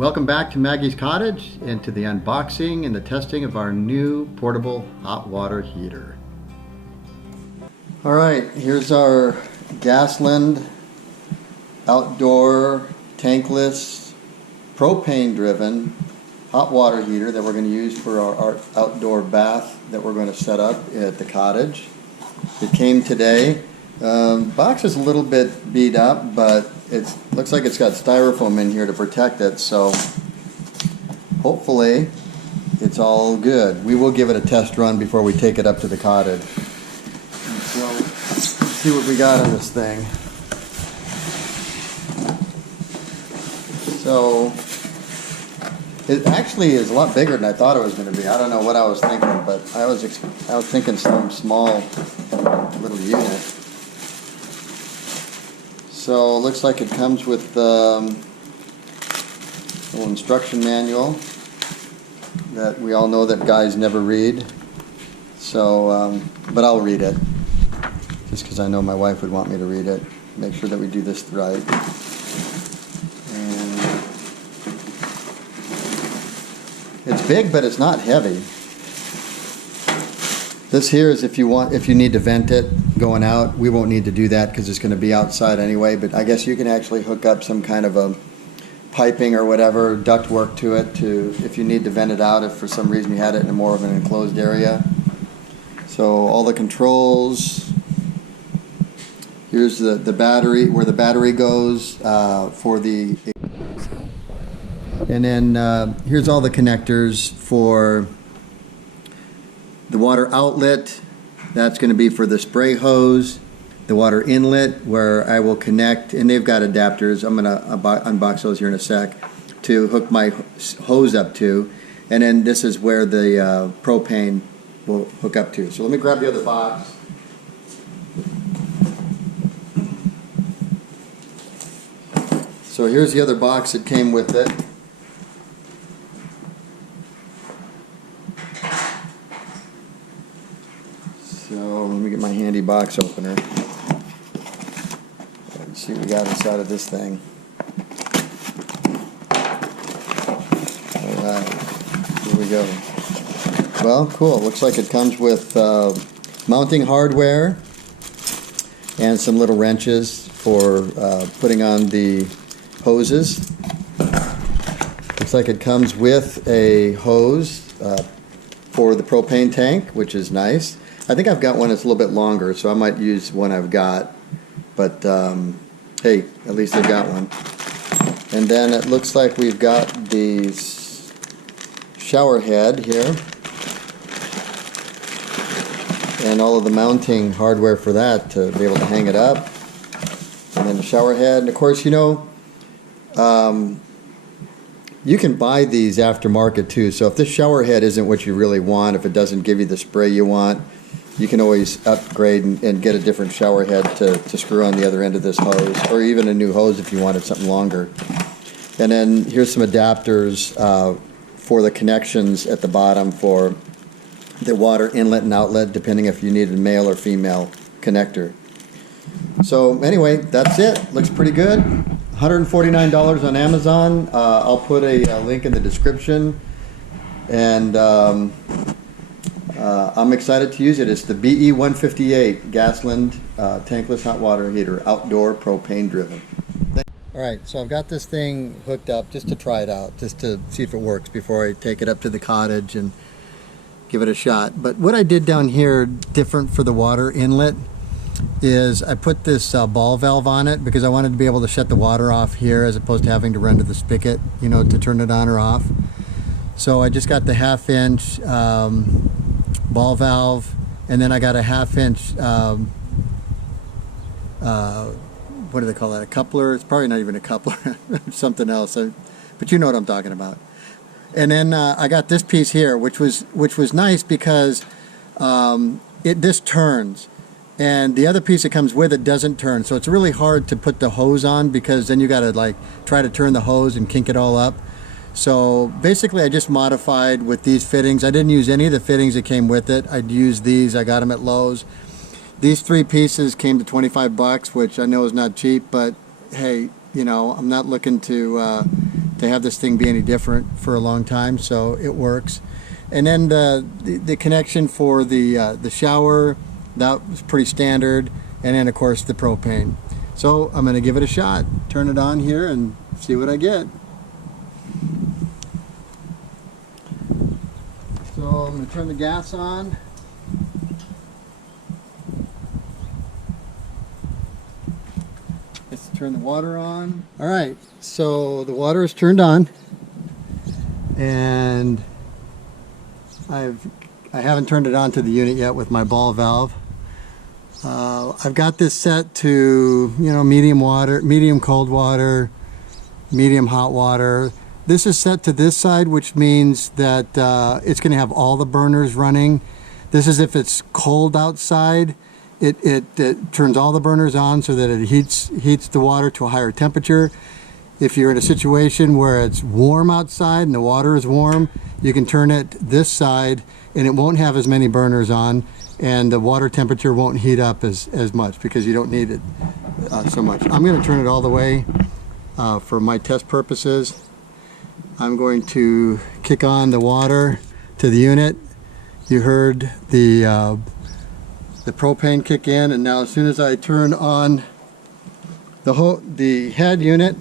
Welcome back to Maggie's Cottage and to the unboxing and the testing of our new portable hot water heater. Alright, here's our Gasland outdoor tankless propane driven hot water heater that we're going to use for our outdoor bath that we're going to set up at the cottage. It came today. Box is a little bit beat up, but it looks like it's got styrofoam in here to protect it, so hopefully it's all good. We will give it a test run before we take it up to the cottage. So let's see what we got on this thing. So it actually is a lot bigger than I thought it was going to be. I don't know what I was thinking, but I was thinking some small little unit. So it looks like it comes with a little instruction manual that we all know that guys never read. So, but I'll read it, just because I know my wife would want me to read it. Make sure that we do this right. And it's big, but it's not heavy. This here is if you need to vent it going out. We won't need to do that because it's going to be outside anyway, but I guess you can actually hook up some kind of a piping or whatever, duct work to it if you need to vent it out if for some reason you had it in more of an enclosed area. So all the controls. Here's the battery, where the battery goes for the, and then here's all the connectors for the water outlet. That's going to be for the spray hose. The water inlet, where I will connect, and they've got adapters. I'm going to unbox those here in a sec to hook my hose up to. And then this is where the propane will hook up to. So let me grab the other box. So here's the other box that came with it. So let me get my handy box opener. Let's see what we got inside of this thing. Alright, here we go. Well, cool. Looks like it comes with mounting hardware and some little wrenches for putting on the hoses. Looks like it comes with a hose for the propane tank, which is nice. I think I've got one that's a little bit longer, so I might use one I've got. But hey, at least I've got one. And then it looks like we've got the shower head here, and all of the mounting hardware for that to be able to hang it up. And then the shower head, and of course, you know, you can buy these aftermarket too. So if this shower head isn't what you really want, if it doesn't give you the spray you want, you can always upgrade and get a different shower head to screw on the other end of this hose, or even a new hose if you wanted something longer. And then here's some adapters for the connections at the bottom for the water inlet and outlet, depending if you need a male or female connector. So anyway, that's it. Looks pretty good. $149 on Amazon. I'll put a link in the description. And I'm excited to use it. It's the BE158 Gasland tankless hot water heater, outdoor propane driven. Alright, so I've got this thing hooked up just to try it out, just to see if it works before I take it up to the cottage and give it a shot. But what I did down here different for the water inlet is I put this ball valve on it because I wanted to be able to shut the water off here as opposed to having to run to the spigot, you know, to turn it on or off. So I just got the 1/2 inch ball valve, and then I got a 1/2 inch what do they call that, a coupler? It's probably not even a coupler, something else, but you know what I'm talking about. And then I got this piece here, which was nice because this turns, and the other piece that comes with it doesn't turn, so it's really hard to put the hose on because then you got to like try to turn the hose and kink it all up. So basically I just modified with these fittings. I didn't use any of the fittings that came with it. I'd used these. I got them at Lowe's. These 3 pieces came to 25 bucks, which I know is not cheap, but hey, You know, I'm not looking to have this thing be any different for a long time, so it works. And then the connection for the shower, that was pretty standard. And then of course the propane. So I'm going to give it a shot. Turn it on here and see what I get. So I'm going to turn the gas on. Let's turn the water on. All right, so the water is turned on, and I haven't turned it on to the unit yet with my ball valve. I've got this set to, you know, medium water, medium cold water, medium hot water. This is set to this side, which means that it's going to have all the burners running. This is if it's cold outside. It turns all the burners on so that it heats the water to a higher temperature. If you're in a situation where it's warm outside and the water is warm, you can turn it this side and it won't have as many burners on, and the water temperature won't heat up as much because you don't need it so much. I'm going to turn it all the way for my test purposes. I'm going to kick on the water to the unit. You heard the propane kick in, and now as soon as I turn on the head unit,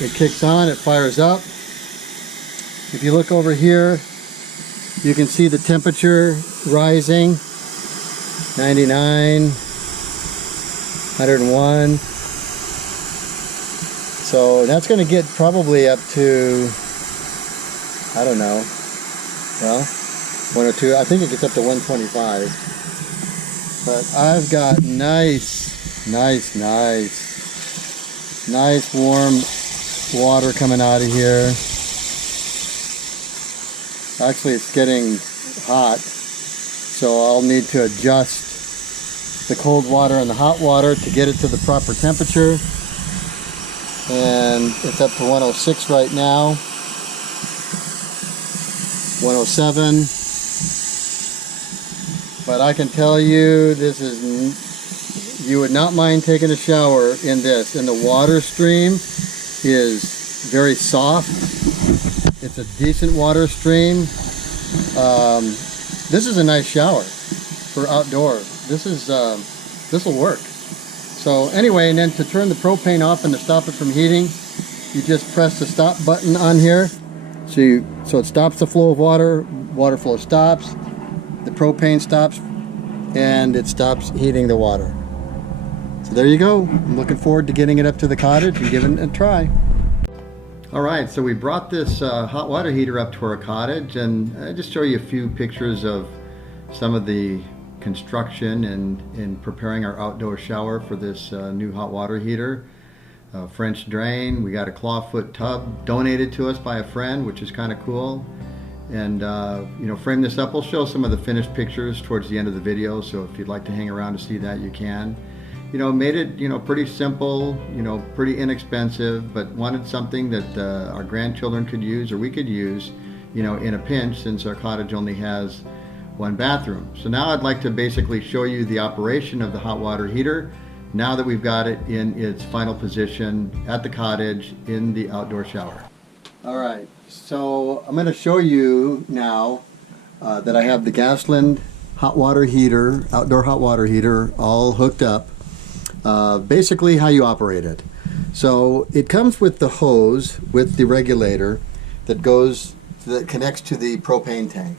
it kicks on, it fires up. If you look over here, you can see the temperature rising, 99, 101. So that's going to get probably up to, I don't know, well, 102. I think it gets up to 125. But I've got nice warm water coming out of here. Actually, it's getting hot, so I'll need to adjust the cold water and the hot water to get it to the proper temperature. And it's up to 106 right now, 107. But I can tell you, this is, you would not mind taking a shower in this. And the water stream is very soft. It's a decent water stream. This is a nice shower for outdoor. This will work. So anyway, and then to turn the propane off and to stop it from heating, you just press the stop button on here. So it stops the flow of water. Water flow stops. The propane stops, and it stops heating the water. So there you go. I'm looking forward to getting it up to the cottage and giving it a try. All right, so we brought this hot water heater up to our cottage, and I just show you a few pictures of some of the construction and in preparing our outdoor shower for this new hot water heater. French drain. We got a clawfoot tub donated to us by a friend, which is kind of cool. And you know, frame this up. We'll show some of the finished pictures towards the end of the video, so if you'd like to hang around to see that, you can. You know, made it, you know, pretty simple, you know, pretty inexpensive, but wanted something that our grandchildren could use, or we could use, you know, in a pinch, since our cottage only has one bathroom. So now I'd like to basically show you the operation of the hot water heater now that we've got it in its final position at the cottage in the outdoor shower. All right, so I'm going to show you now that I have the Gasland hot water heater, outdoor hot water heater, all hooked up. Basically how you operate it. So it comes with the hose with the regulator that connects to the propane tank.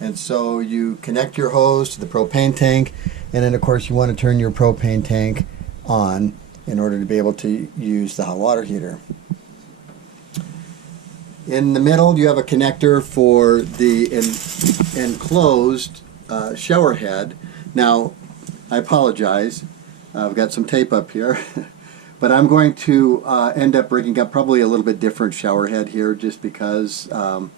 And so you connect your hose to the propane tank, and then of course you want to turn your propane tank on in order to be able to use the hot water heater. In the middle you have a connector for the enclosed shower head. Now I apologize, I've got some tape up here, but I'm going to end up rigging up probably a little bit different shower head here, just because I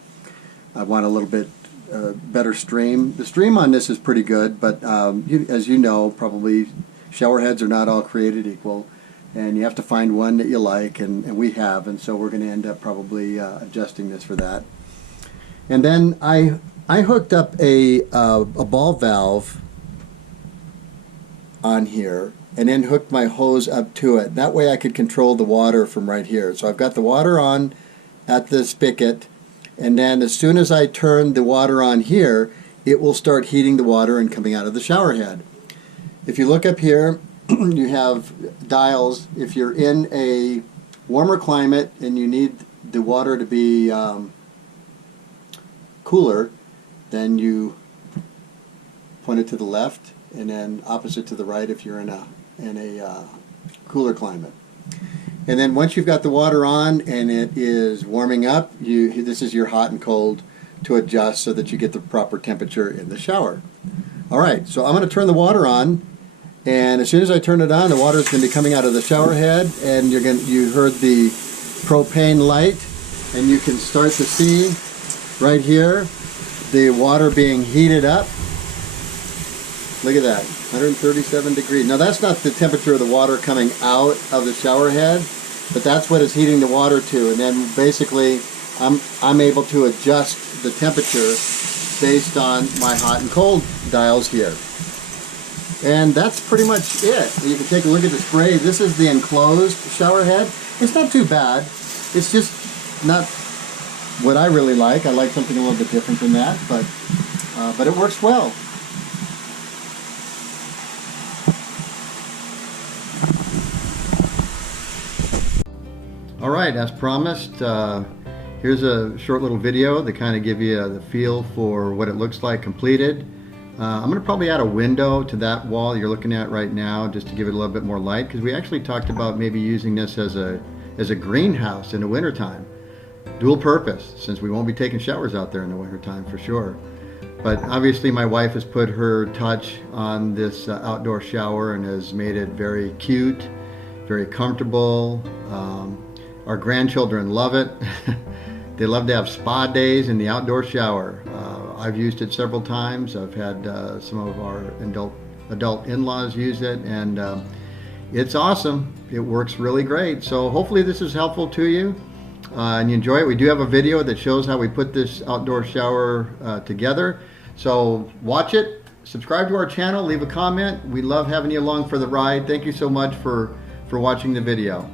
want a little bit better stream. The stream on this is pretty good, but as you know, probably shower heads are not all created equal, and you have to find one that you like, and we have, and so we're going to end up probably adjusting this for that. And then I hooked up a ball valve on here and then hooked my hose up to it. That way I could control the water from right here. So I've got the water on at the spigot, and then as soon as I turn the water on here, it will start heating the water and coming out of the shower head. If you look up here, you have dials. If you're in a warmer climate and you need the water to be cooler, then you point it to the left, and then opposite to the right if you're in a cooler climate. And then once you've got the water on and it is warming up, this is your hot and cold to adjust so that you get the proper temperature in the shower. All right, so I'm going to turn the water on, and as soon as I turn it on, the water is going to be coming out of the shower head, and you heard the propane light, and you can start to see right here the water being heated up. Look at that, 137 degrees. Now that's not the temperature of the water coming out of the shower head, but that's what is heating the water to. And then basically I'm able to adjust the temperature based on my hot and cold dials here. And that's pretty much it. You can take a look at the spray. This is the enclosed shower head. It's not too bad. It's just not what I really like. I like something a little bit different than that, but it works well. All right, as promised, here's a short little video to kind of give you the feel for what it looks like completed. I'm going to probably add a window to that wall you're looking at right now just to give it a little bit more light, because we actually talked about maybe using this as a greenhouse in the wintertime. Dual purpose, since we won't be taking showers out there in the wintertime for sure. But obviously my wife has put her touch on this outdoor shower and has made it very cute, very comfortable. Our grandchildren love it. They love to have spa days in the outdoor shower. I've used it several times. I've had some of our adult in-laws use it, and it's awesome. It works really great. So hopefully this is helpful to you and you enjoy it. We do have a video that shows how we put this outdoor shower together. So watch it, subscribe to our channel, leave a comment. We love having you along for the ride. Thank you so much for watching the video.